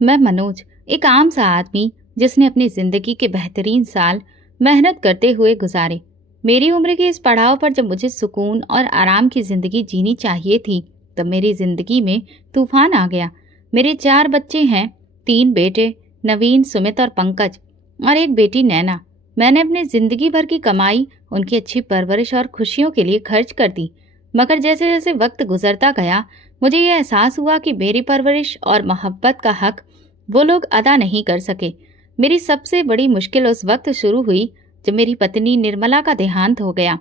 मैं मनोज, एक आम सा आदमी जिसने अपनी जिंदगी के बेहतरीन साल मेहनत करते हुए गुजारे। मेरी उम्र के इस पड़ाव पर जब मुझे सुकून और आराम की जिंदगी जीनी चाहिए थी, तब मेरी जिंदगी में तूफान आ गया। मेरे 4 बच्चे हैं, 3 बेटे, नवीन, सुमित और पंकज, और एक बेटी नैना। मैंने अपनी जिंदगी भर की कमाई उनकी अच्छी परवरिश और खुशियों के लिए खर्च कर दी। मगर जैसे जैसे वक्त गुजरता गया, मुझे यह एहसास हुआ कि मेरी परवरिश और मोहब्बत का हक वो लोग अदा नहीं कर सके। मेरी सबसे बड़ी मुश्किल उस वक्त शुरू हुई जब मेरी पत्नी निर्मला का देहांत हो गया।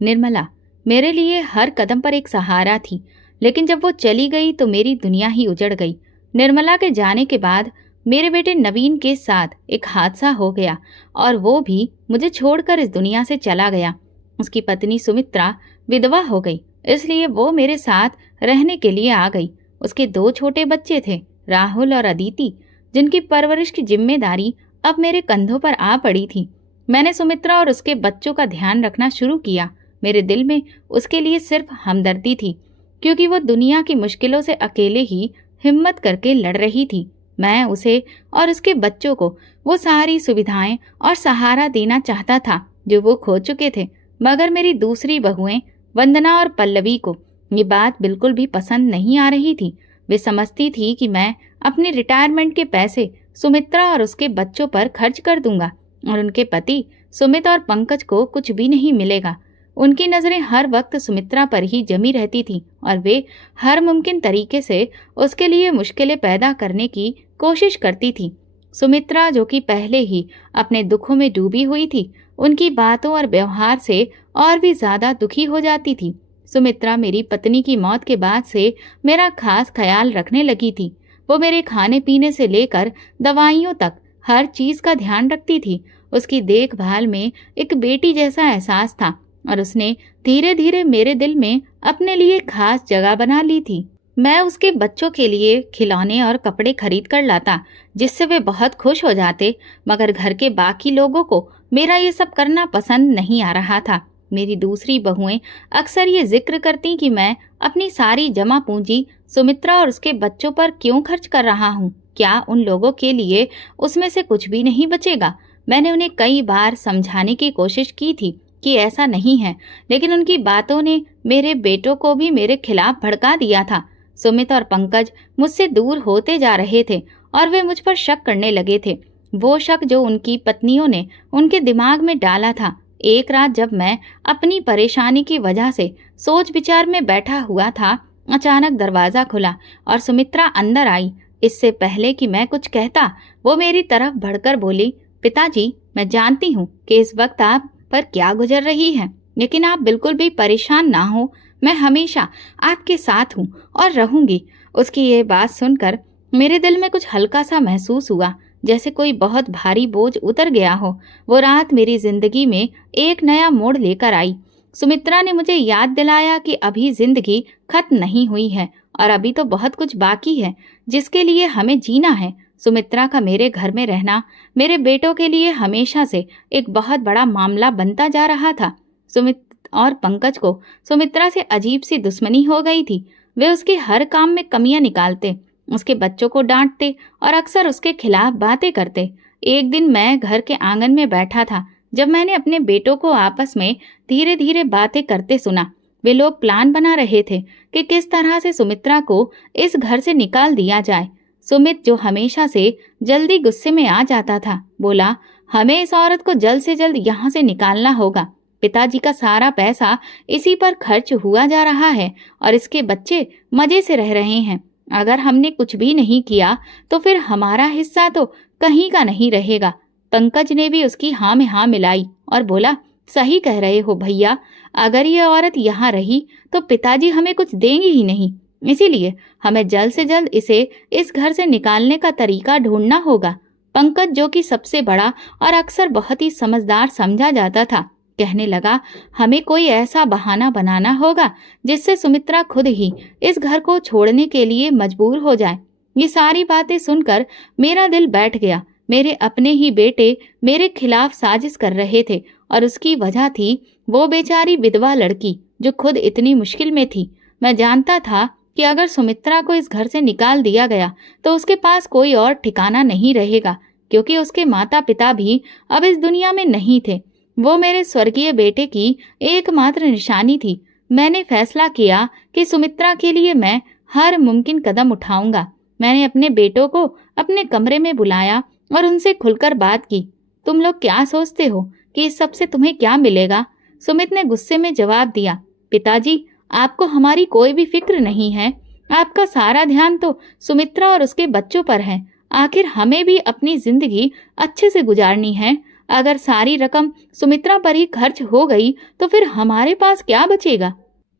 निर्मला मेरे लिए हर कदम पर एक सहारा थी, लेकिन जब वो चली गई तो मेरी दुनिया ही उजड़ गई। निर्मला के जाने के बाद मेरे बेटे नवीन के साथ एक हादसा हो गया और वो भी मुझे छोड़कर इस दुनिया से चला गया। उसकी पत्नी सुमित्रा विधवा हो गई, इसलिए वो मेरे साथ रहने के लिए आ गई। उसके 2 छोटे बच्चे थे, राहुल और अदिति, जिनकी परवरिश की जिम्मेदारी अब मेरे कंधों पर आ पड़ी थी। मैंने सुमित्रा और उसके बच्चों का ध्यान रखना शुरू किया। मेरे दिल में उसके लिए सिर्फ हमदर्दी थी, क्योंकि वो दुनिया की मुश्किलों से अकेले ही हिम्मत करके लड़ रही थी। मैं उसे और उसके बच्चों को वो सारी सुविधाएं और सहारा देना चाहता था जो वो खो चुके थे। मगर मेरी दूसरी बहुएं वंदना और पल्लवी को ये बात बिल्कुल भी पसंद नहीं आ रही थी। वे समझती थी कि मैं अपने रिटायरमेंट के पैसे सुमित्रा और उसके बच्चों पर खर्च कर दूंगा और उनके पति सुमित और पंकज को कुछ भी नहीं मिलेगा। उनकी नज़रें हर वक्त सुमित्रा पर ही जमी रहती थी और वे हर मुमकिन तरीके से उसके लिए मुश्किलें पैदा करने की कोशिश करती थी। सुमित्रा, जो कि पहले ही अपने दुखों में डूबी हुई थी, उनकी बातों और व्यवहार से और भी ज्यादा दुखी हो जाती थी। सुमित्रा मेरी पत्नी की मौत के बाद से मेरा खास ख्याल रखने लगी थी। वो मेरे खाने पीने से लेकर दवाइयों तक हर चीज का ध्यान रखती थी। उसकी देखभाल में एक बेटी जैसा एहसास था और उसने धीरे धीरे मेरे दिल में अपने लिए खास जगह बना ली थी। मैं उसके बच्चों के लिए खिलौने और कपड़े खरीद कर लाता, जिससे वे बहुत खुश हो जाते। मगर घर के बाकी लोगों को मेरा ये सब करना पसंद नहीं आ रहा था। मेरी दूसरी बहुएं अक्सर ये जिक्र करती कि मैं अपनी सारी जमा पूंजी सुमित्रा और उसके बच्चों पर क्यों खर्च कर रहा हूँ। क्या उन लोगों के लिए उसमें से कुछ भी नहीं बचेगा? मैंने उन्हें कई बार समझाने की कोशिश की थी कि ऐसा नहीं है, लेकिन उनकी बातों ने मेरे बेटों को भी मेरे खिलाफ भड़का दिया था। सुमित और पंकज मुझसे दूर होते जा रहे थे और वे मुझ पर शक करने लगे थे, वो शक जो उनकी पत्नियों ने उनके दिमाग में डाला था। एक रात जब मैं अपनी परेशानी की वजह से सोच विचार में बैठा हुआ था, अचानक दरवाजा खुला और सुमित्रा अंदर आई। इससे पहले कि मैं कुछ कहता, वो मेरी तरफ बढ़कर बोली, पिताजी, मैं जानती हूँ कि इस वक्त आप पर क्या गुजर रही है, लेकिन आप बिल्कुल भी परेशान ना हो। मैं हमेशा आपके साथ हूँ और रहूंगी। उसकी ये बात सुनकर मेरे दिल में कुछ हल्का सा महसूस हुआ, जैसे कोई बहुत भारी बोझ उतर गया हो। वो रात मेरी जिंदगी में एक नया मोड़ लेकर आई। सुमित्रा ने मुझे याद दिलाया कि अभी जिंदगी खत्म नहीं हुई है और अभी तो बहुत कुछ बाकी है जिसके लिए हमें जीना है। सुमित्रा का मेरे घर में रहना मेरे बेटों के लिए हमेशा से एक बहुत बड़ा मामला बनता जा रहा था। सुमित और पंकज को सुमित्रा से अजीब सी दुश्मनी हो गई थी। वे उसके हर काम में कमियां निकालते, उसके बच्चों को डांटते और अक्सर उसके खिलाफ बातें करते। एक दिन मैं घर के आंगन में बैठा था जब मैंने अपने बेटों को आपस में धीरे धीरे बातें करते सुना। वे लोग प्लान बना रहे थे कि किस तरह से सुमित्रा को इस घर से निकाल दिया जाए। सुमित, जो हमेशा से जल्दी गुस्से में आ जाता था, बोला, हमें इस औरत को जल्द से जल्द यहाँ से निकालना होगा। पिताजी का सारा पैसा इसी पर खर्च हुआ जा रहा है और इसके बच्चे मजे से रह रहे हैं। अगर हमने कुछ भी नहीं किया तो फिर हमारा हिस्सा तो कहीं का नहीं रहेगा। पंकज ने भी उसकी हाँ में हाँ मिलाई और बोला, सही कह रहे हो भैया, अगर ये औरत यहाँ रही तो पिताजी हमें कुछ देंगे ही नहीं, इसीलिए हमें जल्द से जल्द इसे इस घर से निकालने का तरीका ढूंढना होगा। पंकज, जो कि सबसे बड़ा और अक्सर बहुत ही समझदार समझा जाता था, कहने लगा, हमें कोई ऐसा बहाना बनाना होगा जिससे सुमित्रा खुद ही इस घर को छोड़ने के लिए मजबूर हो जाए। ये सारी बातें सुनकर मेरा दिल बैठ गया। मेरे अपने ही बेटे मेरे खिलाफ साजिश कर रहे थे और उसकी वजह थी वो बेचारी विधवा लड़की जो खुद इतनी मुश्किल में थी। मैं जानता था कि अगर सुमित्रा को इस घर से निकाल दिया गया तो उसके पास कोई और ठिकाना नहीं रहेगा, क्योंकि उसके माता पिता भी अब इस दुनिया में नहीं थे। वो मेरे स्वर्गीय बेटे की एकमात्र निशानी थी। मैंने फैसला किया कि सुमित्रा के लिए मैं हर मुमकिन कदम उठाऊंगा। मैंने अपने बेटों को अपने कमरे में बुलाया और उनसे खुलकर बात की। तुम लोग क्या सोचते हो कि इस सब से तुम्हें क्या मिलेगा? सुमित ने गुस्से में जवाब दिया, पिताजी, आपको हमारी कोई भी फिक्र नहीं है। आपका सारा ध्यान तो सुमित्रा और उसके बच्चों पर है। आखिर हमें भी अपनी जिंदगी अच्छे से गुजारनी है। अगर सारी रकम सुमित्रा पर ही खर्च हो गई तो फिर हमारे पास क्या बचेगा?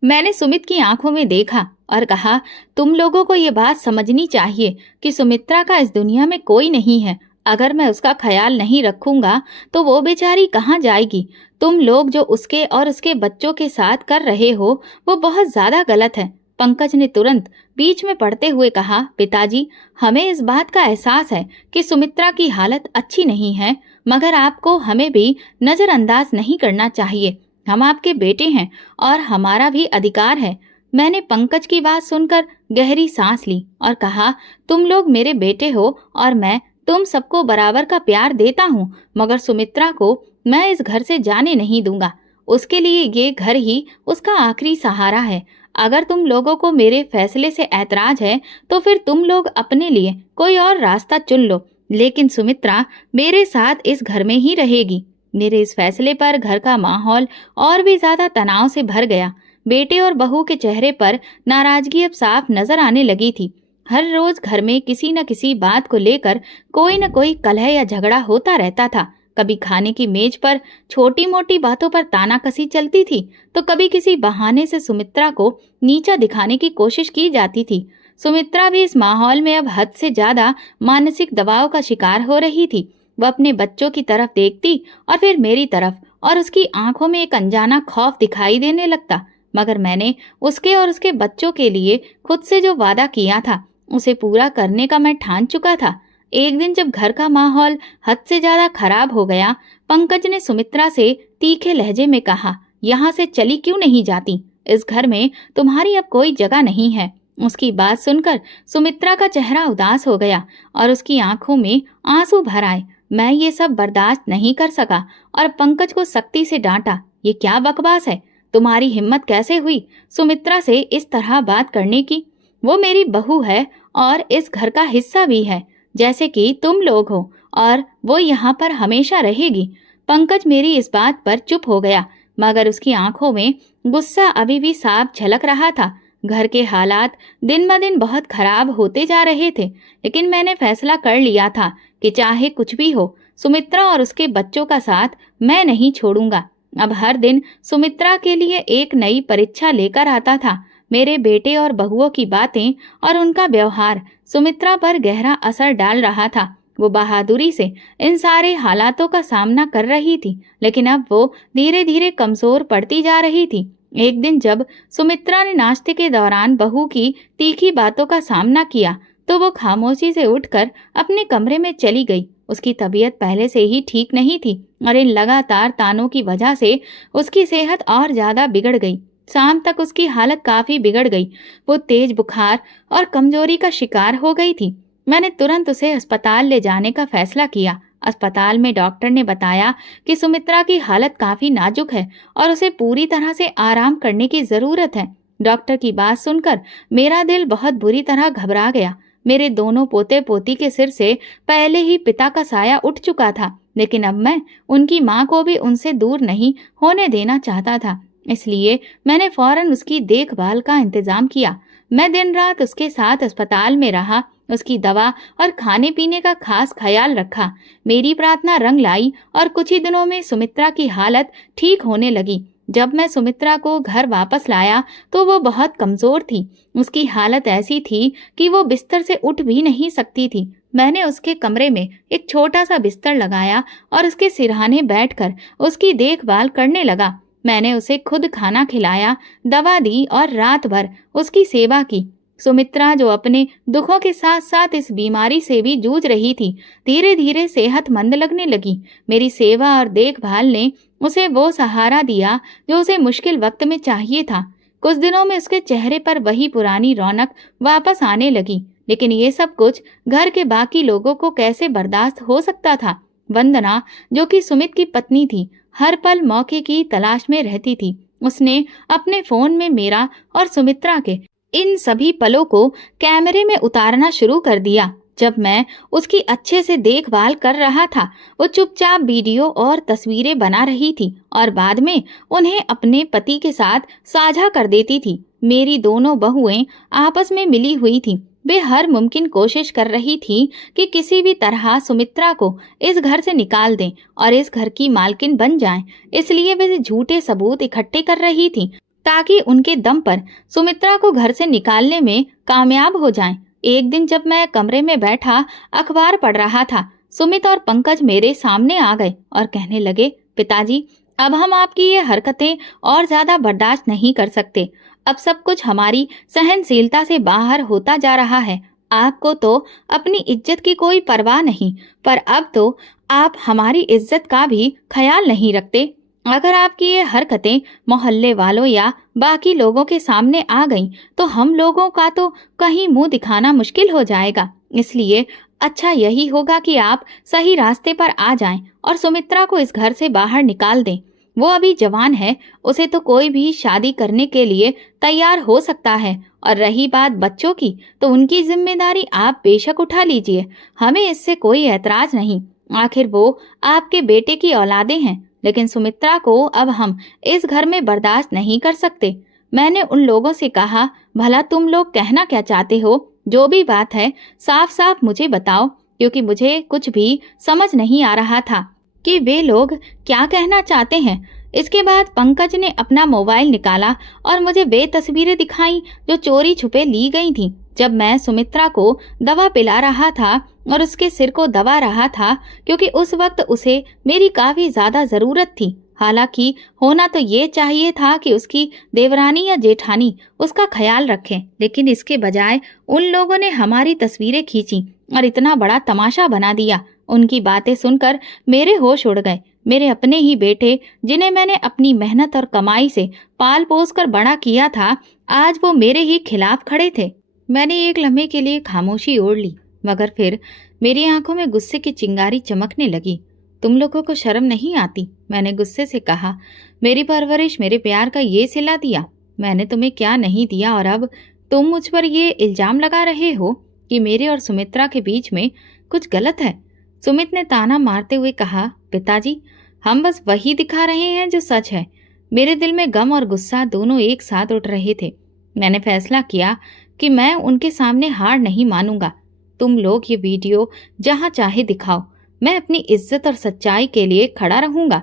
मैंने सुमित की आंखों में देखा और कहा, तुम लोगों को ये बात समझनी चाहिए कि सुमित्रा का इस दुनिया में कोई नहीं है। अगर मैं उसका ख्याल नहीं रखूंगा तो वो बेचारी कहाँ जाएगी? तुम लोग जो उसके और उसके बच्चों के साथ कर रहे हो वो बहुत ज्यादा गलत है। पंकज ने तुरंत बीच में पड़ते हुए कहा, पिताजी, हमें इस बात का एहसास है कि सुमित्रा की हालत अच्छी नहीं है, मगर आपको हमें भी नजरअंदाज नहीं करना चाहिए। हम आपके बेटे हैं और हमारा भी अधिकार है। मैंने पंकज की बात सुनकर गहरी सांस ली और कहा, तुम लोग मेरे बेटे हो और मैं तुम सबको बराबर का प्यार देता हूँ, मगर सुमित्रा को मैं इस घर से जाने नहीं दूंगा। उसके लिए ये घर ही उसका आखिरी सहारा है। अगर तुम लोगों को मेरे फैसले से ऐतराज है तो फिर तुम लोग अपने लिए कोई और रास्ता चुन लो, लेकिन सुमित्रा मेरे साथ इस घर में ही रहेगी। मेरे इस फैसले पर घर का माहौल और भी ज्यादा तनाव से भर गया। बेटे और बहू के चेहरे पर नाराजगी अब साफ नजर आने लगी थी। हर रोज घर में किसी न किसी बात को लेकर कोई न कोई कलह या झगड़ा होता रहता था। कभी खाने की मेज पर छोटी मोटी बातों पर तानाकसी चलती थी तो कभी किसी बहाने से सुमित्रा को नीचा दिखाने की कोशिश की जाती थी। सुमित्रा भी इस माहौल में अब हद से ज्यादा मानसिक दबाव का शिकार हो रही थी। वह अपने बच्चों की तरफ देखती और फिर मेरी तरफ, और उसकी आंखों में एक अनजाना खौफ दिखाई देने लगता। मगर मैंने उसके और उसके बच्चों के लिए खुद से जो वादा किया था उसे पूरा करने का मैं ठान चुका था। एक दिन जब घर का माहौल हद से ज्यादा खराब हो गया, पंकज ने सुमित्रा से तीखे लहजे में कहा, यहाँ से चली क्यों नहीं जाती? इस घर में तुम्हारी अब कोई जगह नहीं है। उसकी बात सुनकर सुमित्रा का चेहरा उदास हो गया और उसकी आंखों में आंसू भर आए। मैं ये सब बर्दाश्त नहीं कर सका और पंकज को सख्ती से डांटा, ये क्या बकवास है? तुम्हारी हिम्मत कैसे हुई सुमित्रा से इस तरह बात करने की? वो मेरी बहू है और इस घर का हिस्सा भी है, जैसे कि तुम लोग हो, और वो यहाँ पर हमेशा रहेगी। पंकज मेरी इस बात पर चुप हो गया, मगर उसकी आंखों में गुस्सा अभी भी साफ झलक रहा था। घर के हालात दिन ब दिन बहुत खराब होते जा रहे थे, लेकिन मैंने फैसला कर लिया था कि चाहे कुछ भी हो, सुमित्रा और उसके बच्चों का साथ मैं नहीं छोड़ूंगा। अब हर दिन सुमित्रा के लिए एक नई परीक्षा लेकर आता था। मेरे बेटे और बहुओं की बातें और उनका व्यवहार सुमित्रा पर गहरा असर डाल रहा था। वो बहादुरी से इन सारे हालातों का सामना कर रही थी, लेकिन अब वो धीरे धीरे कमजोर पड़ती जा रही थी। एक दिन जब सुमित्रा ने नाश्ते के दौरान बहू की तीखी बातों का सामना किया तो वो खामोशी से उठकर अपने कमरे में चली गई। उसकी तबीयत पहले से ही ठीक नहीं थी और इन लगातार तानों की वजह से उसकी सेहत और ज्यादा बिगड़ गई। शाम तक उसकी हालत काफी बिगड़ गई। वो तेज बुखार और कमजोरी का शिकार हो गई थी। मैंने तुरंत उसे अस्पताल ले जाने का फैसला किया। अस्पताल में डॉक्टर ने बताया कि सुमित्रा की हालत काफी नाजुक है और उसे पूरी तरह से आराम करने की जरूरत है। डॉक्टर की बात सुनकर मेरा दिल बहुत बुरी तरह घबरा गया। मेरे दोनों पोते पोती के सिर से पहले ही पिता का साया उठ चुका था, लेकिन अब मैं उनकी माँ को भी उनसे दूर नहीं होने देना चाहता था। इसलिए मैंने फौरन उसकी देखभाल का इंतजाम किया। मैं दिन रात उसके साथ अस्पताल में रहा, उसकी दवा और खाने पीने का खास ख्याल रखा। मेरी प्रार्थना रंग लाई और कुछ ही दिनों में सुमित्रा की हालत ठीक होने लगी। जब मैं सुमित्रा को घर वापस लाया तो वो बहुत कमजोर थी। उसकी हालत ऐसी थी कि वो बिस्तर से उठ भी नहीं सकती थी। मैंने उसके कमरे में एक छोटा सा बिस्तर लगाया और उसके सिरहाने बैठकर उसकी देखभाल करने लगा। मैंने उसे खुद खाना खिलाया, दवा दी और रात भर उसकी सेवा की। सुमित्रा, जो अपने दुखों के साथ साथ इस बीमारी से भी जूझ रही थी, धीरे धीरे सेहतमंद लगने लगी। मेरी सेवा और देखभाल ने उसे वो सहारा दिया जो उसे मुश्किल वक्त में चाहिए था। कुछ दिनों में उसके चेहरे पर वही पुरानी रौनक वापस आने लगी। लेकिन ये सब कुछ घर के बाकी लोगों को कैसे बर्दाश्त हो सकता था? वंदना, जो कि सुमित की पत्नी थी, हर पल मौके की तलाश में रहती थी। उसने अपने फोन में मेरा और सुमित्रा के इन सभी पलों को कैमरे में उतारना शुरू कर दिया। जब मैं उसकी अच्छे से देखभाल कर रहा था, वो चुपचाप वीडियो और तस्वीरें बना रही थी और बाद में उन्हें अपने पति के साथ साझा कर देती थी। मेरी दोनों बहुएं आपस में मिली हुई थीं। वे हर मुमकिन कोशिश कर रही थी कि किसी भी तरह सुमित्रा को इस घर से निकाल दें और इस घर की मालकिन बन जाएं। इसलिए वे झूठे सबूत इकट्ठे कर रही थीं ताकि उनके दम पर सुमित्रा को घर से निकालने में कामयाब हो जाएं। एक दिन जब मैं कमरे में बैठा अखबार पढ़ रहा था, सुमित और पंकज मेरे सामने आ गए और कहने लगे, पिताजी, अब हम आपकी ये हरकतें और ज्यादा बर्दाश्त नहीं कर सकते। अब सब कुछ हमारी सहनशीलता से बाहर होता जा रहा है। आपको तो अपनी इज्जत की कोई परवाह नहीं, पर अब तो आप हमारी इज्जत का भी ख्याल नहीं रखते। अगर आपकी ये हरकतें मोहल्ले वालों या बाकी लोगों के सामने आ गईं, तो हम लोगों का तो कहीं मुंह दिखाना मुश्किल हो जाएगा। इसलिए अच्छा यही होगा कि आप सही रास्ते पर आ जाएं और सुमित्रा को इस घर से बाहर निकाल दें। वो अभी जवान है, उसे तो कोई भी शादी करने के लिए तैयार हो सकता है। और रही बात बच्चों की, तो उनकी जिम्मेदारी आप बेशक उठा लीजिए, हमें इससे कोई ऐतराज नहीं। आखिर वो आपके बेटे की औलादें हैं। लेकिन सुमित्रा को अब हम इस घर में बर्दाश्त नहीं कर सकते। मैंने उन लोगों से कहा, भला तुम लोग कहना क्या चाहते हो? जो भी बात है साफ साफ मुझे बताओ, क्योंकि मुझे कुछ भी समझ नहीं आ रहा था कि वे लोग क्या कहना चाहते हैं। इसके बाद पंकज ने अपना मोबाइल निकाला और मुझे वे तस्वीरें दिखाई जो चोरी छुपे ली गई थीं। जब मैं सुमित्रा को दवा पिला रहा था और उसके सिर को दबा रहा था, क्योंकि उस वक्त उसे मेरी काफी ज्यादा जरूरत थी। हालांकि होना तो ये चाहिए था कि उसकी देवरानी या जेठानी उसका ख्याल रखें, लेकिन इसके बजाय उन लोगों ने हमारी तस्वीरें खींची और इतना बड़ा तमाशा बना दिया। उनकी बातें सुनकर मेरे होश उड़ गए। मेरे अपने ही बेटे, जिन्हें मैंने अपनी मेहनत और कमाई से पाल पोस कर बड़ा किया था, आज वो मेरे ही खिलाफ खड़े थे। मैंने एक लम्हे के लिए खामोशी ओढ़ ली, मगर फिर मेरी आंखों में गुस्से की चिंगारी चमकने लगी। तुम लोगों को शर्म नहीं आती? मैंने गुस्से से कहा। मेरी परवरिश, मेरे प्यार का ये सिला दिया। मैंने तुम्हें क्या नहीं दिया और अब तुम मुझ पर ये इल्जाम लगा रहे हो कि मेरे और सुमित्रा के बीच में कुछ गलत है। सुमित ने ताना मारते हुए कहा, पिताजी, हम बस वही दिखा रहे हैं जो सच है। मेरे दिल में गम और गुस्सा दोनों एक साथ उठ रहे थे। मैंने फैसला किया कि मैं उनके सामने हार नहीं मानूंगा। तुम लोग ये वीडियो जहां चाहे दिखाओ, मैं अपनी इज्जत और सच्चाई के लिए खड़ा रहूंगा।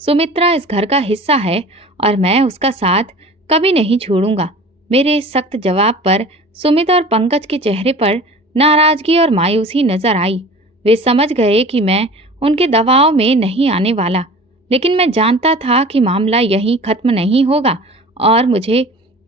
सुमित्रा इस घर का हिस्सा है और मैं उसका साथ कभी नहीं छोड़ूंगा। मेरे इस सख्त जवाब पर सुमित और पंकज के चेहरे पर नाराजगी और मायूसी नजर आई। वे समझ गए कि मैं उनके दबाव में नहीं आने वाला, लेकिन मैं जानता था कि मामला यहीं खत्म नहीं होगा और मुझे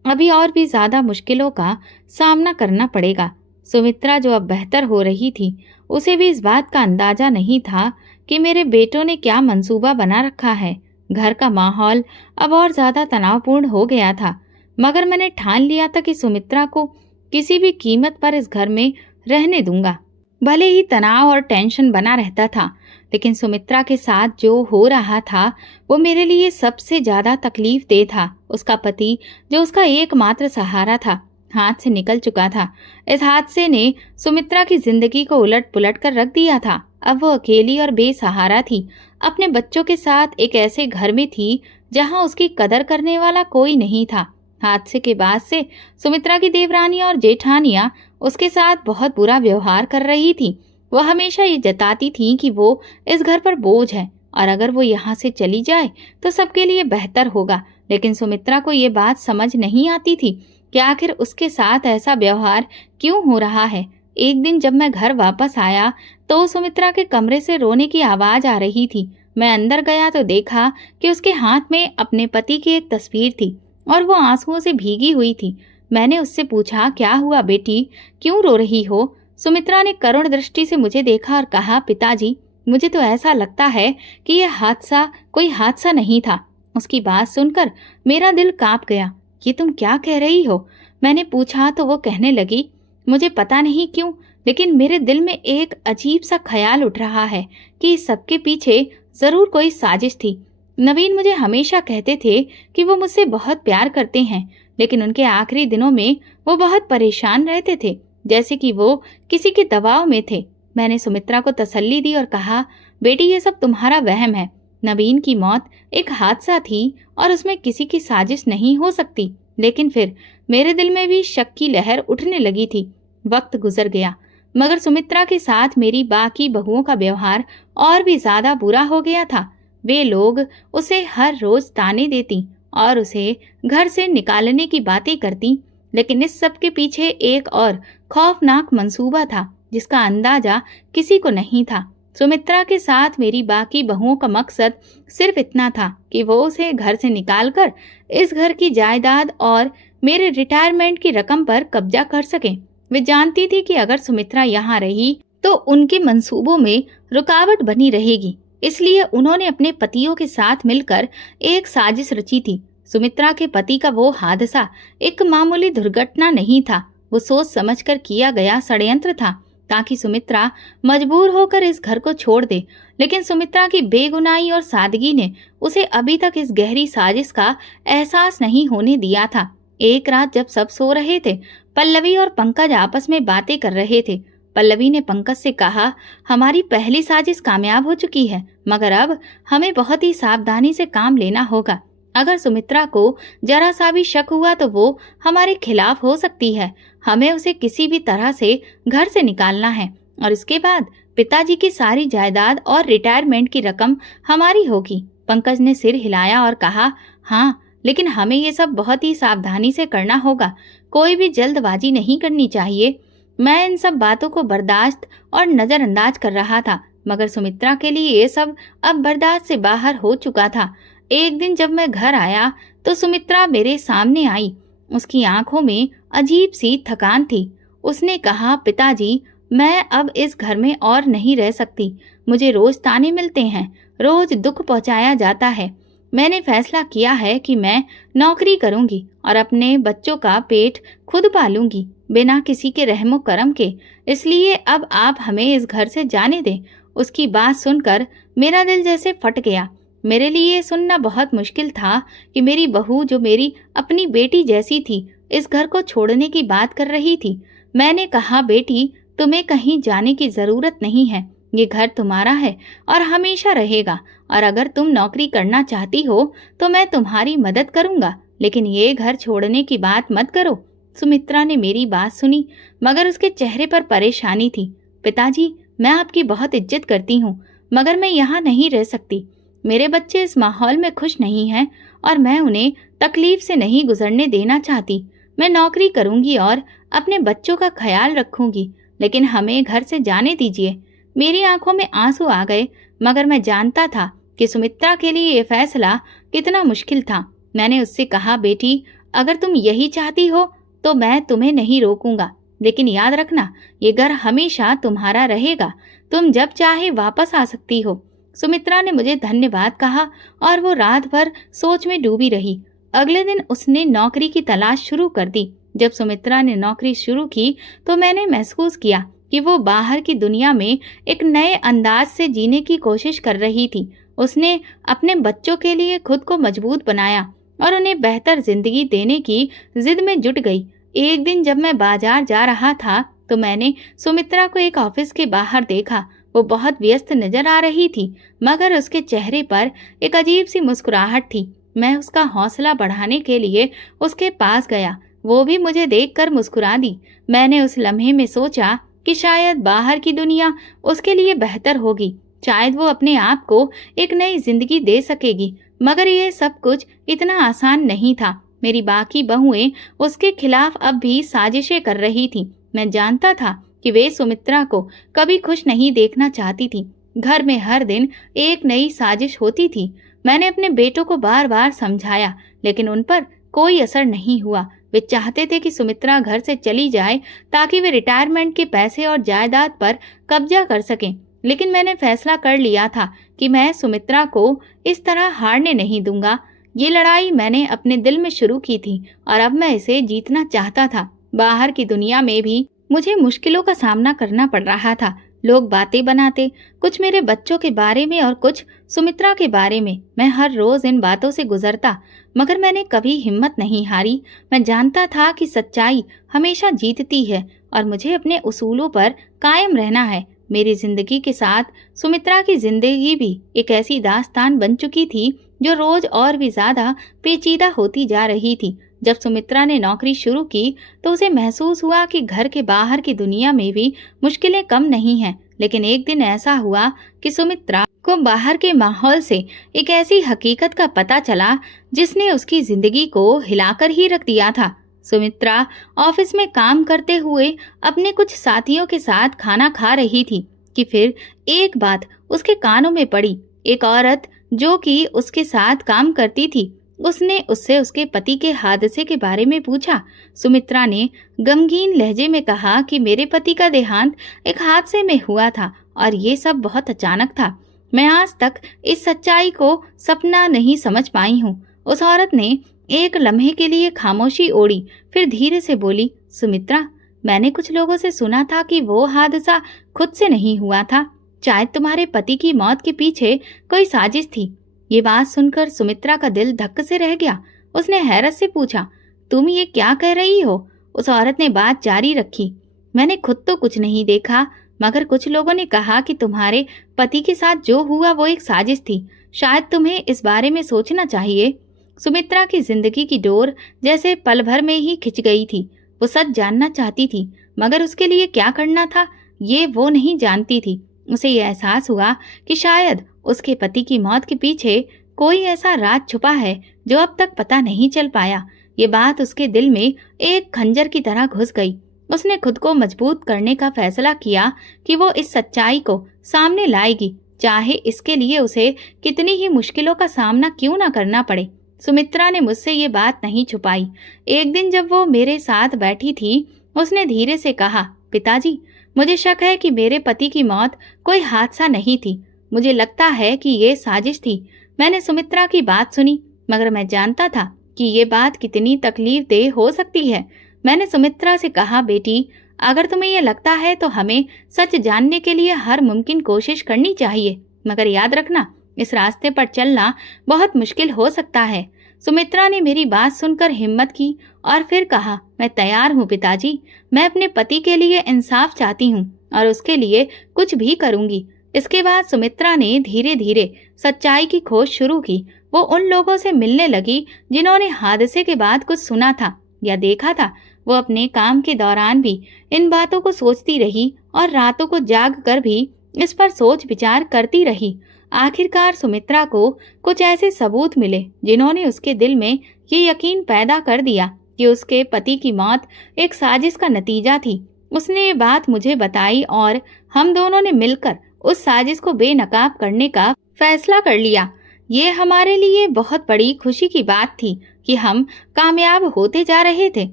अभी और भी ज्यादा मुश्किलों का सामना करना पड़ेगा। सुमित्रा, जो अब बेहतर हो रही थी, उसे भी इस बात का अंदाजा नहीं था कि मेरे बेटों ने क्या मंसूबा बना रखा है। घर का माहौल अब और ज्यादा तनावपूर्ण हो गया था, मगर मैंने ठान लिया था कि सुमित्रा को किसी भी कीमत पर इस घर में रहने दूंगा। भले ही तनाव और टेंशन बना रहता था, लेकिन सुमित्रा के साथ जो हो रहा था वो मेरे लिए सबसे ज्यादा तकलीफ दे था। उसका पति, जो उसका एकमात्र सहारा था, हाथ से निकल चुका था। इस हादसे ने सुमित्रा की जिंदगी को उलट पुलट कर रख दिया था। अब वो अकेली और बेसहारा थी। अपने बच्चों के साथ एक ऐसे घर में थी जहां उसकी कदर करने वाला कोई नहीं था। हादसे के बाद से सुमित्रा की देवरानी और जेठानियां उसके साथ बहुत बुरा व्यवहार कर रही थी। वह हमेशा ये जताती थी कि वो इस घर पर बोझ है और अगर वो यहाँ से चली जाए तो सबके लिए बेहतर होगा। लेकिन सुमित्रा को ये बात समझ नहीं आती थी कि आखिर उसके साथ ऐसा व्यवहार क्यों हो रहा है। एक दिन जब मैं घर वापस आया तो सुमित्रा के कमरे से रोने की आवाज आ रही थी। मैं अंदर गया तो देखा कि उसके हाथ में अपने पति की एक तस्वीर थी और वो आंसुओं से भीगी हुई थी। मैंने उससे पूछा, क्या हुआ बेटी, क्यों रो रही हो? सुमित्रा ने करुण दृष्टि से मुझे देखा और कहा, पिताजी, मुझे तो ऐसा लगता है कि यह हादसा कोई हादसा नहीं था। उसकी बात सुनकर मेरा दिल कांप गया। ये तुम क्या कह रही हो? मैंने पूछा तो वो कहने लगी, मुझे पता नहीं क्यों, लेकिन मेरे दिल में एक अजीब सा ख्याल उठ रहा है कि इस सबके पीछे जरूर कोई साजिश थी। नवीन मुझे हमेशा कहते थे कि वो मुझसे बहुत प्यार करते हैं, लेकिन उनके आखिरी दिनों में वो बहुत परेशान रहते थे, जैसे कि वो किसी के दबाव में थे। मैंने सुमित्रा को तसल्ली दी और कहा, बेटी ये सब तुम्हारा वहम है। नवीन की मौत एक हादसा थी और उसमें किसी की साजिश नहीं हो सकती। लेकिन फिर मेरे दिल में भी शक की लहर उठने लगी थी। वक्त गुजर गया, मगर सुमित्रा के साथ मेरी बाकी बहुओं का व्यवहार और भी ज्यादा बुरा हो गया था। वे लोग उसे हर रोज ताने देती और उसे घर से निकालने की बातें करती, लेकिन इस सब के पीछे एक और खौफनाक मंसूबा था जिसका अंदाजा किसी को नहीं था। सुमित्रा के साथ मेरी बाकी बहुओं का मकसद सिर्फ इतना था कि वो उसे घर से निकालकर इस घर की जायदाद और मेरे रिटायरमेंट की रकम पर कब्जा कर सकें। वे जानती थी कि अगर सुमित्रा यहाँ रही तो उनके मंसूबों में रुकावट बनी रहेगी, इसलिए उन्होंने अपने पतियों के साथ मिलकर एक साजिश रची थी। सुमित्रा के पति का वो हादसा एक मामूली दुर्घटना नहीं था, वो सोच समझकर किया गया षड्यंत्र था ताकि सुमित्रा मजबूर होकर इस घर को छोड़ दे। लेकिन सुमित्रा की बेगुनाही और सादगी ने उसे अभी तक इस गहरी साजिश का एहसास नहीं होने दिया था। एक रात जब सब सो रहे थे, पल्लवी और पंकज आपस में बातें कर रहे थे। पल्लवी ने पंकज से कहा, हमारी पहली साजिश कामयाब हो चुकी है, मगर अब हमें बहुत ही सावधानी से काम लेना होगा। अगर सुमित्रा को जरा सा भी शक हुआ तो वो हमारे खिलाफ हो सकती है। हमें उसे किसी भी तरह से घर से निकालना है और इसके बाद पिताजी की सारी जायदाद और रिटायरमेंट की रकम हमारी होगी। पंकज ने सिर हिलाया और कहा, हाँ, लेकिन हमें ये सब बहुत ही सावधानी से करना होगा, कोई भी जल्दबाजी नहीं करनी चाहिए। मैं इन सब बातों को बर्दाश्त और नजरअंदाज कर रहा था, मगर सुमित्रा के लिए ये सब अब बर्दाश्त से बाहर हो चुका था। एक दिन जब मैं घर आया तो सुमित्रा मेरे सामने आई। उसकी आंखों में अजीब सी थकान थी। उसने कहा, पिताजी, मैं अब इस घर में और नहीं रह सकती। मुझे रोज ताने मिलते हैं, रोज दुख पहुंचाया जाता है। मैंने फैसला किया है कि मैं नौकरी करूंगी और अपने बच्चों का पेट खुद पालूंगी बिना किसी के रहमो करम के। इसलिए अब आप हमें इस घर से जाने दें। उसकी बात सुनकर मेरा दिल जैसे फट गया। मेरे लिए सुनना बहुत मुश्किल था कि मेरी बहू, जो मेरी अपनी बेटी जैसी थी, इस घर को छोड़ने की बात कर रही थी। मैंने कहा, बेटी, तुम्हें कहीं जाने की जरूरत नहीं है। ये घर तुम्हारा है और हमेशा रहेगा, और अगर तुम नौकरी करना चाहती हो तो मैं तुम्हारी मदद करूंगा, लेकिन ये घर छोड़ने की बात मत करो। सुमित्रा ने मेरी बात सुनी, मगर उसके चेहरे पर परेशानी थी। पिताजी, मैं आपकी बहुत इज्जत करती हूँ, मगर मैं यहाँ नहीं रह सकती। मेरे बच्चे इस माहौल में खुश नहीं हैं और मैं उन्हें तकलीफ से नहीं गुजरने देना चाहती। मैं नौकरी करूंगी और अपने बच्चों का ख्याल रखूंगी, लेकिन हमें घर से जाने दीजिए। मेरी आंखों में आंसू आ गए, मगर मैं जानता था कि सुमित्रा के लिए ये फैसला कितना मुश्किल था। मैंने उससे कहा, बेटी, अगर तुम यही चाहती हो तो मैं तुम्हें नहीं रोकूंगा, लेकिन याद रखना, ये घर हमेशा तुम्हारा रहेगा। तुम जब चाहे वापस आ सकती हो। सुमित्रा ने मुझे धन्यवाद कहा और वो रात भर सोच में डूबी रही। अगले दिन उसने नौकरी की तलाश शुरू कर दी। जब सुमित्रा ने नौकरी शुरू की तो मैंने महसूस किया कि वो बाहर की दुनिया में एक नए अंदाज से जीने की कोशिश कर रही थी। उसने अपने बच्चों के लिए खुद को मजबूत बनाया और उन्हें बेहतर जिंदगी देने की जिद में जुट गई। एक दिन जब मैं बाजार जा रहा था तो मैंने सुमित्रा को एक ऑफिस के बाहर देखा। वो बहुत व्यस्त नजर आ रही थी, मगर उसके चेहरे पर एक अजीब सी मुस्कुराहट थी। मैं उसका हौसला बढ़ाने के लिए उसके पास गया। वो भी मुझे देखकर मुस्कुरा दी। मैंने उस लम्हे में सोचा कि शायद बाहर की दुनिया उसके लिए बेहतर होगी, शायद वो अपने आप को एक नई जिंदगी दे सकेगी। मगर ये सब कुछ इतना आसान नहीं था। मेरी बाकी बहुएं उसके खिलाफ अब भी साजिशें कर रही थीं। मैं जानता था कि वे सुमित्रा को कभी खुश नहीं देखना चाहती थी। घर में हर दिन एक नई साजिश होती थी। मैंने अपने बेटों को बार बार समझाया, लेकिन उन पर कोई असर नहीं हुआ। वे चाहते थे कि सुमित्रा घर से चली जाए ताकि वे रिटायरमेंट के पैसे और जायदाद पर कब्जा कर सकें। लेकिन मैंने फैसला कर लिया था कि मैं सुमित्रा को इस तरह हारने नहीं दूंगा। ये लड़ाई मैंने अपने दिल में शुरू की थी और अब मैं इसे जीतना चाहता था। बाहर की दुनिया में भी मुझे मुश्किलों का सामना करना पड़ रहा था। लोग बातें बनाते, कुछ मेरे बच्चों के बारे में और कुछ सुमित्रा के बारे में। मैं हर रोज इन बातों से गुजरता, मगर मैंने कभी हिम्मत नहीं हारी। मैं जानता था कि सच्चाई हमेशा जीतती है और मुझे अपने उसूलों पर कायम रहना है। मेरी जिंदगी के साथ सुमित्रा की जिंदगी भी एक ऐसी दास्तान बन चुकी थी जो रोज और भी ज्यादा पेचीदा होती जा रही थी। जब सुमित्रा ने नौकरी शुरू की तो उसे महसूस हुआ कि घर के बाहर की दुनिया में भी मुश्किलें कम नहीं हैं। लेकिन एक दिन ऐसा हुआ कि सुमित्रा को बाहर के माहौल से एक ऐसी हकीकत का पता चला जिसने उसकी जिंदगी को हिलाकर ही रख दिया था। सुमित्रा ऑफिस में काम करते हुए अपने कुछ साथियों के साथ खाना खा रही थी कि फिर एक बात उसके कानों में पड़ी। एक औरत जो कि उसके साथ काम करती थी, उसने उससे उसके पति के हादसे के बारे में पूछा। सुमित्रा ने गमगीन लहजे में कहा कि मेरे पति का देहांत एक हादसे में हुआ था और ये सब बहुत अचानक था। मैं आज तक इस सच्चाई को सपना नहीं समझ पाई हूँ। उस औरत ने एक लम्हे के लिए खामोशी ओढ़ी, फिर धीरे से बोली, सुमित्रा, मैंने कुछ लोगों से सुना था कि वो हादसा खुद से नहीं हुआ था। शायद तुम्हारे पति की मौत के पीछे कोई साजिश थी। ये बात सुनकर सुमित्रा का दिल धक्क से रह गया। उसने हैरत से पूछा, तुम ये क्या कह रही हो? उस औरत ने बात जारी रखी, मैंने खुद तो कुछ नहीं देखा, मगर कुछ लोगों ने कहा कि तुम्हारे पति के साथ जो हुआ वो एक साजिश थी। शायद तुम्हें इस बारे में सोचना चाहिए। सुमित्रा की जिंदगी की डोर जैसे पल भर में ही खिंच गई थी। वो सच जानना चाहती थी, मगर उसके लिए क्या करना था ये वो नहीं जानती थी। उसे यह एहसास हुआ कि शायद उसके पति की मौत के पीछे कोई ऐसा राज छुपा है जो अब तक पता नहीं चल पाया। ये बात उसके दिल में एक खंजर की तरह घुस गई। उसने खुद को मजबूत करने का फैसला किया कि वो इस सच्चाई को सामने लाएगी, चाहे इसके लिए उसे कितनी ही मुश्किलों का सामना क्यों ना करना पड़े। सुमित्रा ने मुझसे ये बात नहीं छुपाई। एक दिन जब वो मेरे साथ बैठी थी, उसने धीरे से कहा, पिताजी, मुझे शक है कि मेरे पति की मौत कोई हादसा नहीं थी। मुझे लगता है कि ये साजिश थी। मैंने सुमित्रा की बात सुनी, मगर मैं जानता था कि ये बात कितनी तकलीफदेह हो सकती है। मैंने सुमित्रा से कहा, बेटी, अगर तुम्हें ये लगता है तो हमें सच जानने के लिए हर मुमकिन कोशिश करनी चाहिए, मगर याद रखना, इस रास्ते पर चलना बहुत मुश्किल हो सकता है। सुमित्रा ने मेरी बात सुनकर हिम्मत की और फिर कहा, मैं तैयार हूँ पिताजी। मैं अपने पति के लिए इंसाफ चाहती हूँ और उसके लिए कुछ भी करूँगी। इसके बाद सुमित्रा ने धीरे धीरे सच्चाई की खोज शुरू की। वो उन लोगों से मिलने लगी जिन्होंने हादसे के बाद कुछ सुना था या देखा था। वो अपने काम के दौरान भी इन बातों को सोचती रही और रातों को जाग कर भी इस पर सोच विचार करती रही। आखिरकार सुमित्रा को कुछ ऐसे सबूत मिले जिन्होंने उसके दिल में ये यकीन पैदा कर दिया कि उसके पति की मौत एक साजिश का नतीजा थी। उसने ये बात मुझे बताई और हम दोनों ने मिलकर उस साजिश को बेनकाब करने का फैसला कर लिया। ये हमारे लिए बहुत बड़ी खुशी की बात थी कि हम कामयाब होते जा रहे थे।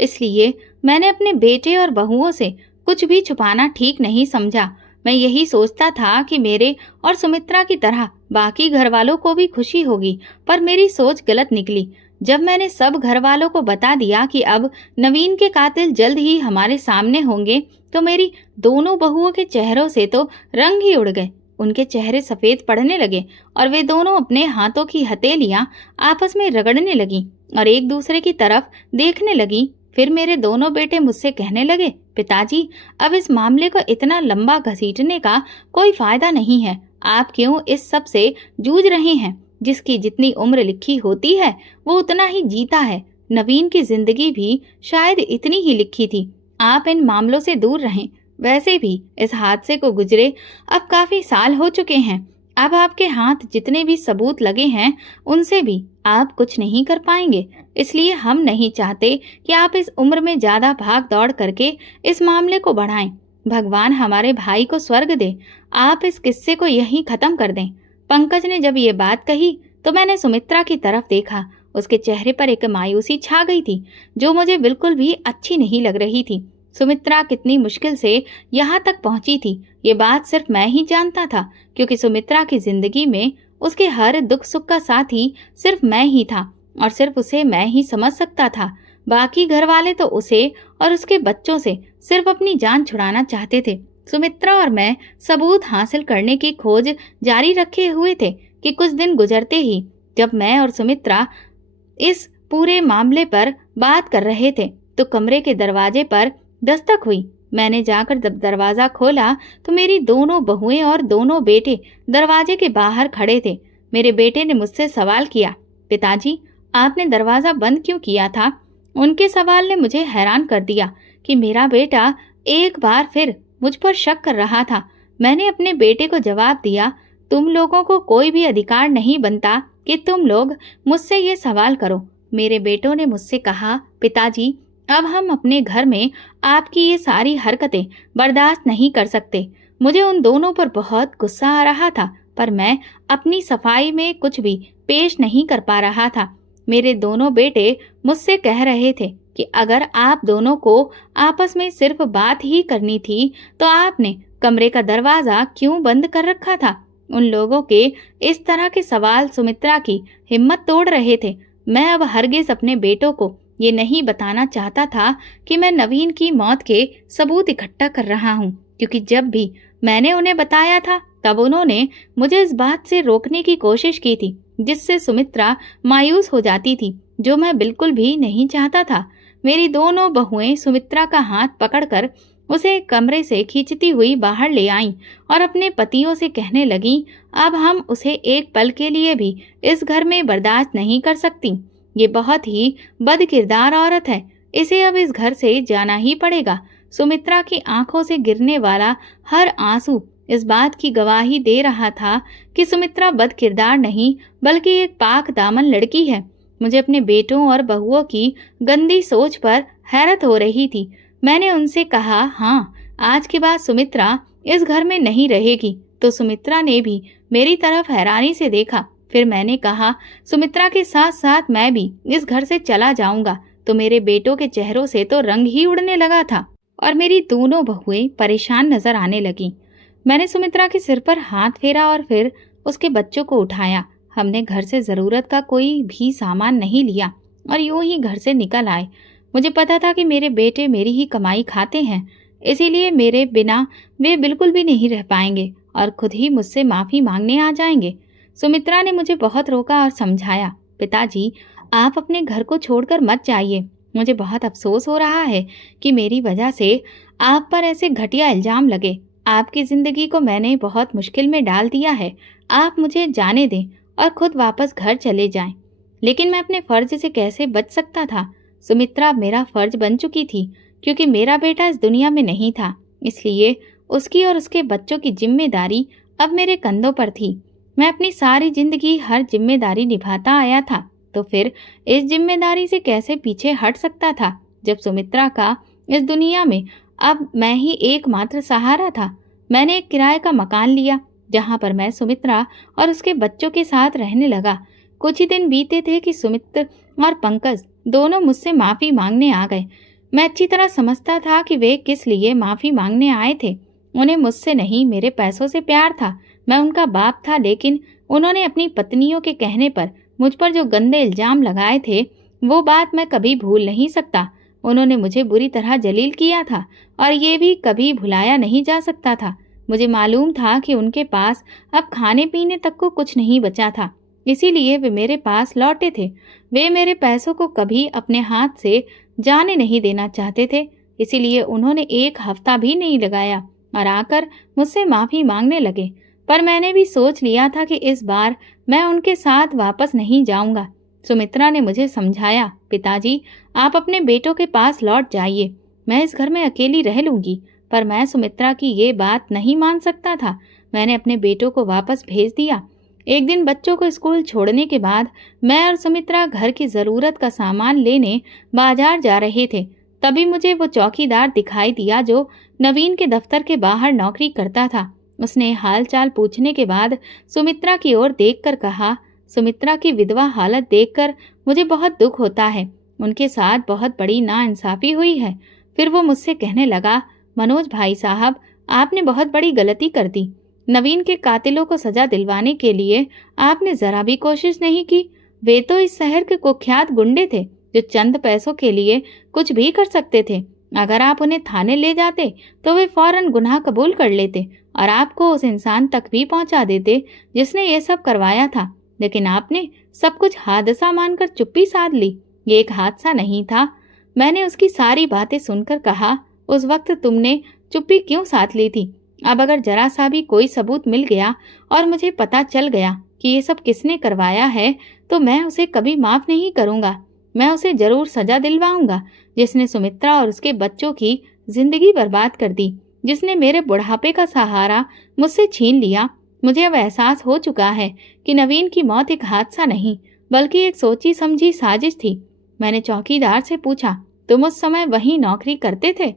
इसलिए मैंने अपने बेटे और बहुओं से कुछ भी छुपाना ठीक नहीं समझा। मैं यही सोचता था कि मेरे और सुमित्रा की तरह बाकी घर वालों को भी खुशी होगी, पर मेरी सोच गलत निकली। जब मैंने सब घर वालों को बता दिया कि अब नवीन के कातिल जल्द ही हमारे सामने होंगे, तो मेरी दोनों बहुओं के चेहरों से तो रंग ही उड़ गए। उनके चेहरे सफेद पड़ने लगे और वे दोनों अपने हाथों की हथेलियां आपस में रगड़ने लगी और एक दूसरे की तरफ देखने लगी। फिर मेरे दोनों बेटे मुझसे कहने लगे, पिताजी, अब इस मामले को इतना लंबा घसीटने का कोई फायदा नहीं है। आप क्यों इस सब से जूझ रहे हैं? जिसकी जितनी उम्र लिखी होती है वो उतना ही जीता है। नवीन की जिंदगी भी शायद इतनी ही लिखी थी। आप इन मामलों से दूर रहें। वैसे भी इस हादसे को गुजरे अब काफी साल हो चुके हैं। अब आपके हाथ जितने भी सबूत लगे हैं उनसे भी आप कुछ नहीं कर पाएंगे। इसलिए हम नहीं चाहते कि आप इस उम्र में ज्यादा भाग दौड़ करके इस मामले को बढ़ाएं। भगवान हमारे भाई को स्वर्ग दे। आप इस किस्से को यहीं खत्म कर दें। पंकज ने जब ये बात कही तो मैंने सुमित्रा की तरफ देखा। उसके चेहरे पर एक मायूसी छा गई थी जो मुझे बिल्कुल भी अच्छी नहीं लग रही थी। सुमित्रा कितनी मुश्किल से यहाँ तक पहुंची थी, ये बात सिर्फ मैं ही जानता था, क्योंकि सुमित्रा की जिंदगी में उसके हर दुख सुख का साथी सिर्फ मैं ही था और सिर्फ उसे मैं ही समझ सकता था। बाकी घर वाले तो उसे और उसके बच्चों से सिर्फ अपनी जान छुड़ाना चाहते थे। सुमित्रा और मैं सबूत हासिल करने की खोज जारी रखे हुए थे कि कुछ दिन गुजरते ही जब मैं और सुमित्रा इस पूरे मामले पर बात कर रहे थे तो कमरे के दरवाजे पर दस्तक हुई। मैंने जाकर जब दरवाजा खोला तो मेरी दोनों बहुएं और दोनों बेटे दरवाजे के बाहर खड़े थे। मेरे बेटे ने मुझसे सवाल किया, पिताजी आपने दरवाजा बंद क्यों किया था? उनके सवाल ने मुझे हैरान कर दिया कि मेरा बेटा एक बार फिर मुझ पर शक कर रहा था। मैंने अपने बेटे को जवाब दिया, तुम लोगों को कोई भी अधिकार नहीं बनता कि तुम लोग मुझसे ये सवाल करो। मेरे बेटों ने मुझसे कहा, पिताजी अब हम अपने घर में आपकी ये सारी हरकतें बर्दाश्त नहीं कर सकते। मुझे उन दोनों पर बहुत गुस्सा आ रहा था पर मैं अपनी सफाई में कुछ भी पेश नहीं कर पा रहा था। मेरे दोनों बेटे मुझसे कह रहे थे कि अगर आप दोनों को आपस में सिर्फ बात ही करनी थी तो आपने कमरे का दरवाजा क्यों बंद कर रखा था? उन लोगों के इस तरह के सवाल सुमित्रा की हिम्मत तोड़ रहे थे। मैं अब हरगिज अपने बेटों को ये नहीं बताना चाहता था कि मैं नवीन की मौत के सबूत इकट्ठा कर रहा हूँ, क्योंकि जब भी मैंने उन्हें बताया था तब उन्होंने मुझे इस बात से रोकने की कोशिश की थी जिससे सुमित्रा मायूस हो जाती थी, जो मैं बिल्कुल भी नहीं चाहता था। मेरी दोनों बहुएं सुमित्रा का हाथ पकड़कर उसे कमरे से खींचती हुई बाहर ले आईं और अपने पतियों से कहने लगीं, अब हम उसे एक पल के लिए भी इस घर में बर्दाश्त नहीं कर सकती। ये बहुत ही बदकिरदार औरत है, इसे अब इस घर से जाना ही पड़ेगा। सुमित्रा की आंखों से गिरने वाला हर आंसू इस बात की गवाही दे रहा था कि सुमित्रा बदकिरदार नहीं बल्कि एक पाक दामन लड़की है। मुझे अपने बेटों और बहुओं की गंदी सोच पर हैरत हो रही थी। मैंने उनसे कहा, हाँ आज के बाद सुमित्रा इस घर में नहीं रहेगी। तो सुमित्रा ने भी मेरी तरफ हैरानी से देखा। फिर मैंने कहा, सुमित्रा के साथ साथ मैं भी इस घर से चला जाऊंगा। तो मेरे बेटों के चेहरों से तो रंग ही उड़ने लगा था और मेरी दोनों बहुएं परेशान नजर आने लगीं। मैंने सुमित्रा के सिर पर हाथ फेरा और फिर उसके बच्चों को उठाया। हमने घर से जरूरत का कोई भी सामान नहीं लिया और यूं ही घर से निकल आए। मुझे पता था कि मेरे बेटे मेरी ही कमाई खाते हैं, इसीलिए मेरे बिना वे बिल्कुल भी नहीं रह पाएंगे और खुद ही मुझसे माफी मांगने आ जाएंगे। सुमित्रा ने मुझे बहुत रोका और समझाया, पिताजी आप अपने घर को छोड़कर मत जाइए। मुझे बहुत अफसोस हो रहा है कि मेरी वजह से आप पर ऐसे घटिया इल्जाम लगे। आपकी जिंदगी को मैंने बहुत मुश्किल में डाल दिया है। आप मुझे जाने दें और खुद वापस घर चले जाएं। लेकिन मैं अपने फर्ज से कैसे बच सकता था? सुमित्रा मेरा फर्ज बन चुकी थी क्योंकि मेरा बेटा इस दुनिया में नहीं था, इसलिए उसकी और उसके बच्चों की जिम्मेदारी अब मेरे कंधों पर थी। मैं अपनी सारी जिंदगी हर जिम्मेदारी निभाता आया था, तो फिर इस जिम्मेदारी से कैसे पीछे हट सकता था जब सुमित्रा का इस दुनिया में अब मैं ही एकमात्र सहारा था। मैंने एक किराए का मकान लिया जहां पर मैं सुमित्रा और उसके बच्चों के साथ रहने लगा। कुछ ही दिन बीते थे कि सुमित्र और पंकज दोनों मुझसे माफी मांगने आ गए। मैं अच्छी तरह समझता था कि वे किस लिए माफी मांगने आए थे। उन्हें मुझसे नहीं मेरे पैसों से प्यार था। मैं उनका बाप था, लेकिन उन्होंने अपनी पत्नियों के कहने पर मुझ पर जो गंदे इल्जाम लगाए थे वो बात मैं कभी भूल नहीं सकता। उन्होंने मुझे बुरी तरह जलील किया था और ये भी कभी भुलाया नहीं जा सकता था। मुझे मालूम था कि उनके पास अब खाने पीने तक को कुछ नहीं बचा था, इसीलिए वे मेरे पास लौटे थे। वे मेरे पैसों को कभी अपने हाथ से जाने नहीं देना चाहते थे, इसीलिए उन्होंने एक हफ्ता भी नहीं लगाया और आकर मुझसे माफी मांगने लगे। पर मैंने भी सोच लिया था कि इस बार मैं उनके साथ वापस नहीं जाऊंगा। सुमित्रा ने मुझे समझाया, पिताजी आप अपने बेटों के पास लौट जाइए, मैं इस घर में अकेली रह लूंगी। पर मैं सुमित्रा की ये बात नहीं मान सकता था। मैंने अपने बेटों को वापस भेज दिया। एक दिन बच्चों को स्कूल छोड़ने के बाद मैं और सुमित्रा घर की जरूरत का सामान लेने बाजार जा रहे थे। तभी मुझे वो चौकीदार दिखाई दिया जो नवीन के दफ्तर के बाहर नौकरी करता था। उसने हालचाल पूछने के बाद सुमित्रा की ओर देखकर कहा, सुमित्रा की विधवा हालत देखकर मुझे बहुत दुख होता है। उनके साथ बहुत बड़ी नाइंसाफी हुई है। फिर वो मुझसे कहने लगा, मनोज भाई साहब आपने बहुत बड़ी गलती कर दी। नवीन के कातिलों को सजा दिलवाने के लिए आपने जरा भी कोशिश नहीं की। वे तो इस शहर के कुख्यात गुंडे थे जो चंद पैसों के लिए कुछ भी कर सकते थे। अगर आप उन्हें थाने ले जाते तो वे फौरन गुनाह कबूल कर लेते और आपको उस इंसान तक भी पहुंचा देते जिसने ये सब करवाया था। लेकिन आपने सब कुछ हादसा मानकर चुप्पी साध ली। ये एक हादसा नहीं था। मैंने उसकी सारी बातें सुनकर कहा, उस वक्त तुमने चुप्पी क्यों साध ली थी? अब अगर जरा सा भी कोई सबूत मिल गया और मुझे पता चल गया कि ये सब किसने करवाया है तो मैं उसे कभी माफ नहीं करूंगा। मैं उसे जरूर सजा दिलवाऊंगा जिसने सुमित्रा और उसके बच्चों की जिंदगी बर्बाद कर दी, जिसने मेरे बुढ़ापे का सहारा मुझसे छीन लिया। मुझे अब एहसास हो चुका है कि नवीन की मौत एक हादसा नहीं बल्कि एक सोची समझी साजिश थी। मैंने चौकीदार से पूछा, तुम उस समय वहीं नौकरी करते थे?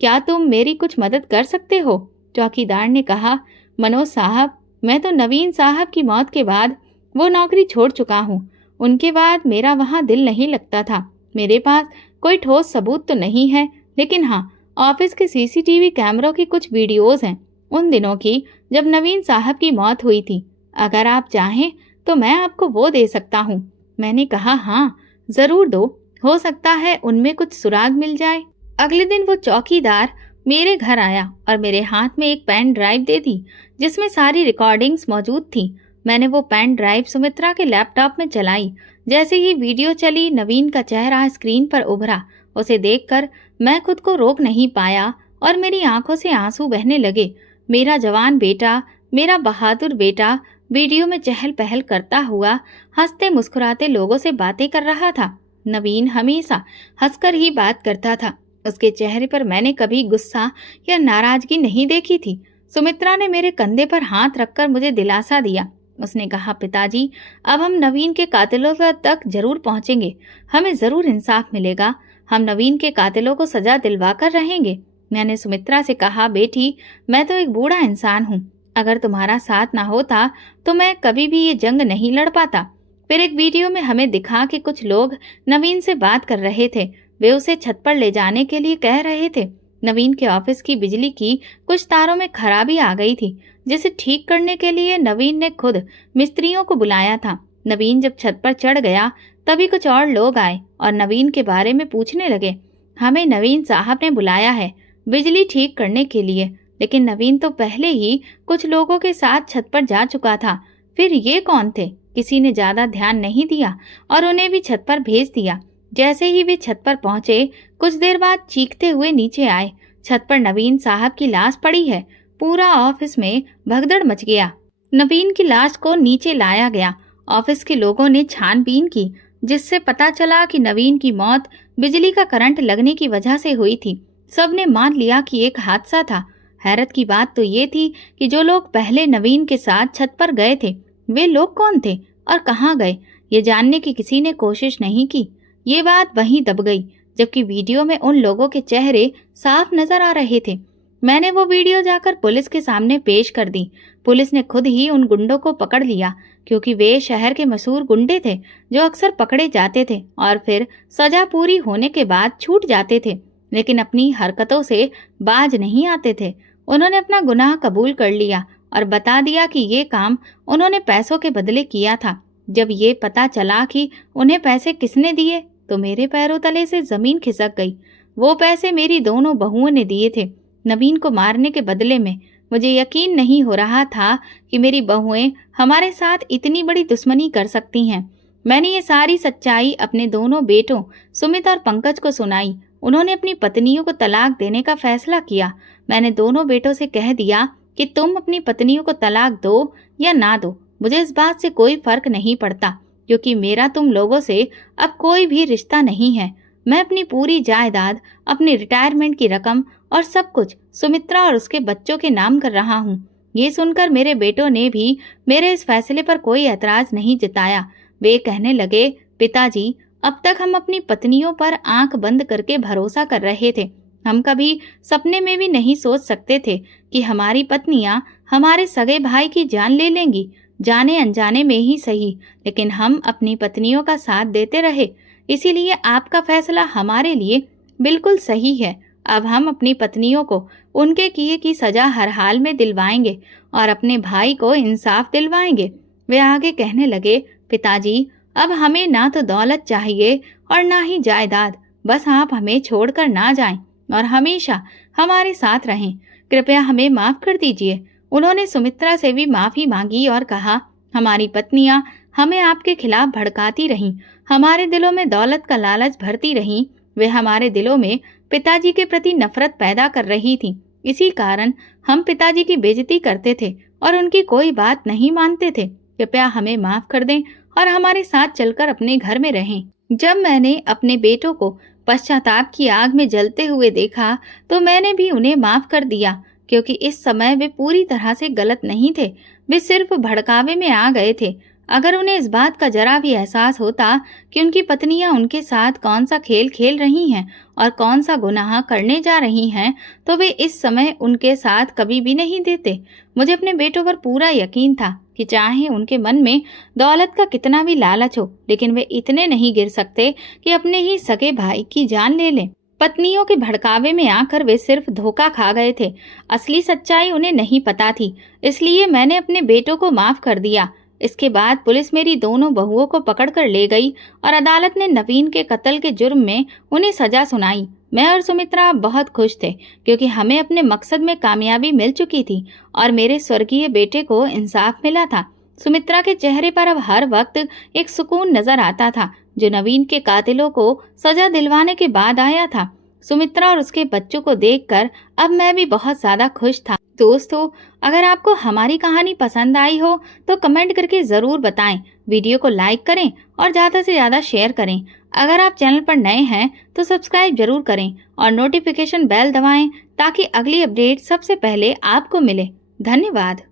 क्या तुम मेरी कुछ मदद कर सकते हो? चौकीदार ने कहा, मनोज साहब, मैं तो नवीन साहब की मौत के बाद वो नौकरी छोड़ चुका हूँ। उनके बाद मेरा वहाँ दिल नहीं लगता था। मेरे पास कोई ठोस सबूत तो नहीं है, लेकिन हाँ, ऑफिस के सीसीटीवी कैमरों की कुछ वीडियोज हैं उन दिनों की जब नवीन साहब की मौत हुई थी। अगर आप चाहें तो मैं आपको वो दे सकता हूँ। मैंने कहा, हाँ जरूर दो, हो सकता है उनमें कुछ सुराग मिल जाए। अगले दिन वो चौकीदार मेरे घर आया और मेरे हाथ में एक पेन ड्राइव दे दी जिसमें सारी रिकॉर्डिंग्स मौजूद थी। मैंने वो पेन ड्राइव सुमित्रा के लैपटॉप में चलाई। जैसे ही वीडियो चली, नवीन का चेहरा स्क्रीन पर उभरा। उसे देखकर मैं खुद को रोक नहीं पाया और मेरी आंखों से आंसू बहने लगे। मेरा जवान बेटा, मेरा बहादुर बेटा वीडियो में चहल पहल करता हुआ हंसते मुस्कुराते लोगों से बातें कर रहा था। नवीन हमेशा हंसकर ही बात करता था। उसके चेहरे पर मैंने कभी गुस्सा या नाराजगी नहीं देखी थी। सुमित्रा ने मेरे कंधे पर हाथ रखकर मुझे दिलासा दिया। उसने कहा, पिताजी, अब हम नवीन के कातिलों तक जरूर पहुंचेंगे। हमें जरूर इंसाफ मिलेगा। हम नवीन के कातिलों को सजा दिलवा कर रहेंगे। मैंने सुमित्रा से कहा, बेटी, मैं तो एक बूढ़ा इंसान हूँ। अगर तुम्हारा साथ ना होता तो मैं कभी भी ये जंग नहीं लड़ पाता। फिर एक वीडियो में हमें दिखा कि कुछ लोग नवीन से बात कर रहे थे। वे उसे छत पर ले जाने के लिए कह रहे थे। नवीन के ऑफिस की बिजली की कुछ तारों में खराबी आ गई थी, जिसे ठीक करने के लिए नवीन ने खुद मिस्त्रियों को बुलाया था। नवीन जब छत पर चढ़ गया तभी कुछ और लोग आए और नवीन के बारे में पूछने लगे। हमें नवीन साहब ने बुलाया है बिजली ठीक करने के लिए, लेकिन नवीन तो पहले ही कुछ लोगों के साथ छत पर जा चुका था। फिर ये कौन थे? किसी ने ज्यादा ध्यान नहीं दिया और उन्हें भी छत पर भेज दिया। जैसे ही वे छत पर पहुंचे, कुछ देर बाद चीखते हुए नीचे आए। छत पर नवीन साहब की लाश पड़ी है। पूरा ऑफिस में भगदड़ मच गया। नवीन की लाश को नीचे लाया गया। ऑफिस के लोगों ने छानबीन की, जिससे पता चला कि नवीन की मौत बिजली का करंट लगने की वजह से हुई थी। सबने मान लिया कि एक हादसा था। हैरत की बात तो ये थी कि जो लोग पहले नवीन के साथ छत पर गए थे, वे लोग कौन थे और कहाँ गए, ये जानने की किसी ने कोशिश नहीं की। ये बात वहीं दब गई, जबकि वीडियो में उन लोगों के चेहरे साफ नजर आ रहे थे। मैंने वो वीडियो जाकर पुलिस के सामने पेश कर दी। पुलिस ने खुद ही उन गुंडों को पकड़ लिया, क्योंकि वे शहर के मशहूर गुंडे थे जो अक्सर पकड़े जाते थे और फिर सजा पूरी होने के बाद छूट जाते थे, लेकिन अपनी हरकतों से बाज नहीं आते थे। उन्होंने अपना गुनाह कबूल कर लिया और बता दिया कि ये काम उन्होंने पैसों के बदले किया था। जब ये पता चला कि उन्हें पैसे किसने दिए तो मेरे पैरों तले से जमीन खिसक गई। वो पैसे मेरी दोनों बहुओं ने दिए थे नवीन को मारने के बदले में। मुझे यकीन नहीं हो रहा था कि मेरी बहुएं हमारे साथ इतनी बड़ी दुश्मनी कर सकती हैं। मैंने ये सारी सच्चाई अपने दोनों बेटों सुमित और पंकज को सुनाई। उन्होंने अपनी पत्नियों को तलाक देने का फैसला किया। मैंने दोनों बेटों से कह दिया कि तुम अपनी पत्नियों को तलाक दो या ना दो, मुझे इस बात से कोई फर्क नहीं पड़ता, क्योंकि मेरा तुम लोगों से अब कोई भी रिश्ता नहीं है। मैं अपनी पूरी जायदाद, अपनी रिटायरमेंट की रकम और सब कुछ सुमित्रा और उसके बच्चों के नाम कर रहा हूँ। ये सुनकर मेरे बेटों ने भी मेरे इस फैसले पर कोई ऐतराज नहीं जताया। वे कहने लगे, पिताजी, अब तक हम अपनी पत्नियों पर आंख बंद करके भरोसा कर रहे थे। हम कभी सपने में भी नहीं सोच सकते थे कि हमारी पत्नियां हमारे सगे भाई की जान ले लेंगी, जाने अनजाने में ही सही, लेकिन हम अपनी पत्नियों का साथ देते रहे। इसीलिए आपका फैसला हमारे लिए बिल्कुल सही है अब हम अपनी पत्नियों को उनके किए की सजा हर हाल में दिलवाएंगे और अपने भाई को इंसाफ दिलवाएंगे। वे आगे कहने लगे, पिताजी, अब हमें ना तो दौलत चाहिए और ना ही जायदाद, बस आप हमें छोड़कर ना जाएं और हमेशा हमारे साथ रहें। कृपया हमें माफ कर दीजिए। उन्होंने सुमित्रा से भी माफी मांगी और कहा, हमारी पत्नियां हमें आपके खिलाफ भड़काती रहीं, हमारे दिलों में दौलत का लालच भरती रहीं, वे हमारे दिलों में पिताजी के प्रति नफरत पैदा कर रही थीं। इसी कारण हम पिताजी की बेइज्जती करते थे और उनकी कोई बात नहीं मानते थे। कृपया हमें माफ कर दें और हमारे साथ चलकर अपने घर में रहें। जब मैंने अपने बेटों को पश्चाताप की आग में जलते हुए देखा तो मैंने भी उन्हें माफ कर दिया, क्योंकि इस समय वे पूरी तरह से गलत नहीं थे, वे सिर्फ भड़कावे में आ गए थे। अगर उन्हें इस बात का जरा भी एहसास होता कि उनकी पत्नियां उनके साथ कौन सा खेल खेल रही हैं और कौन सा गुनाह करने जा रही हैं, तो वे इस समय उनके साथ कभी भी नहीं देते। मुझे अपने बेटों पर पूरा यकीन था कि चाहे उनके मन में दौलत का कितना भी लालच हो, लेकिन वे इतने नहीं गिर सकते कि अपने ही सगे भाई की जान ले लें। पत्नियों के भड़कावे में आकर वे सिर्फ धोखा खा गए थे, असली सच्चाई उन्हें नहीं पता थी। इसलिए मैंने अपने बेटों को माफ कर दिया। इसके बाद पुलिस मेरी दोनों बहुओं को पकड़कर ले गई और अदालत ने नवीन के कत्ल के जुर्म में उन्हें सजा सुनाई। मैं और सुमित्रा बहुत खुश थे, क्योंकि हमें अपने मकसद में कामयाबी मिल चुकी थी और मेरे स्वर्गीय बेटे को इंसाफ मिला था। सुमित्रा के चेहरे पर अब हर वक्त एक सुकून नजर आता था, जो नवीन के कातिलों को सजा दिलवाने के बाद आया था। सुमित्रा और उसके बच्चों को देखकर अब मैं भी बहुत ज्यादा खुश था। दोस्तों, अगर आपको हमारी कहानी पसंद आई हो तो कमेंट करके जरूर बताएं, वीडियो को लाइक करें और ज्यादा से ज्यादा शेयर करें। अगर आप चैनल पर नए हैं तो सब्सक्राइब जरूर करें और नोटिफिकेशन बेल दबाएं ताकि अगली अपडेट सबसे पहले आपको मिले। धन्यवाद।